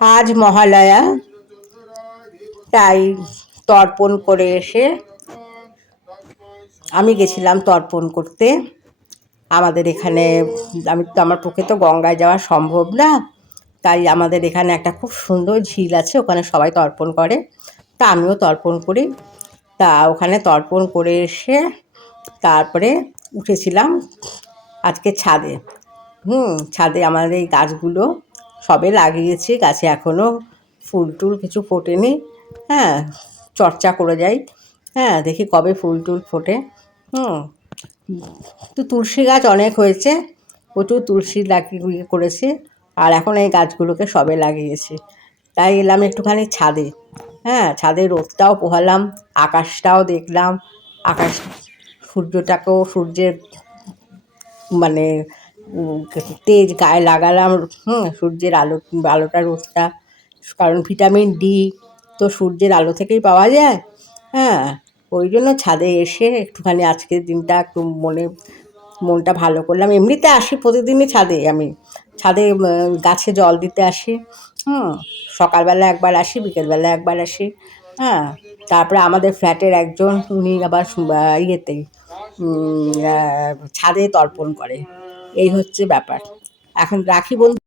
আজ মহালয়া, তাই তর্পণ করে এসে আমি গেছিলাম তর্পণ করতে। আমাদের এখানে আমার পক্ষে তো গঙ্গায় যাওয়া সম্ভব না, তাই আমাদের এখানে একটা খুব সুন্দর ঝিল আছে, ওখানে সবাই তর্পণ করে। তা আমিও তর্পণ করি। তা ওখানে তর্পণ করে এসে তারপরে উঠেছিলাম আজকে ছাদে। ছাদে আমাদের এই গাছগুলো সবে লাগিয়েছি, গাছে এখনও ফুল টুল কিছু ফোটেনি। হ্যাঁ, চর্চা করে যাই। হ্যাঁ, দেখি কবে ফুল টুল ফোটে। তো তুলসী গাছ অনেক হয়েছে, প্রচুর তুলসী লাগিয়ে করেছি। আর এখন এই গাছগুলোকে সবে লাগিয়েছি, তাই এলাম একটুখানি ছাদে। হ্যাঁ, ছাদে রোদটাও পোহালাম, আকাশটাও দেখলাম। আকাশ, সূর্যটাকেও, সূর্যের মানে তেজ গায়ে লাগালাম। সূর্যের আলোটা, রোদটা, কারণ ভিটামিন ডি তো সূর্যের আলো থেকেই পাওয়া যায়। হ্যাঁ, ওই জন্য ছাদে এসে একটুখানি আজকের দিনটা একটু মনটা ভালো করলাম। এমনিতে আসি প্রতিদিনই ছাদে, আমি ছাদে গাছে জল দিতে আসি। সকালবেলা একবার আসি, বিকেলবেলা একবার আসি। হ্যাঁ, তারপরে আমাদের ফ্ল্যাটের একজন, উনি আবার ইয়েতেই ছাদে তর্পণ করে। এই হচ্ছে ব্যাপার। এখন রাখি বন্ধু।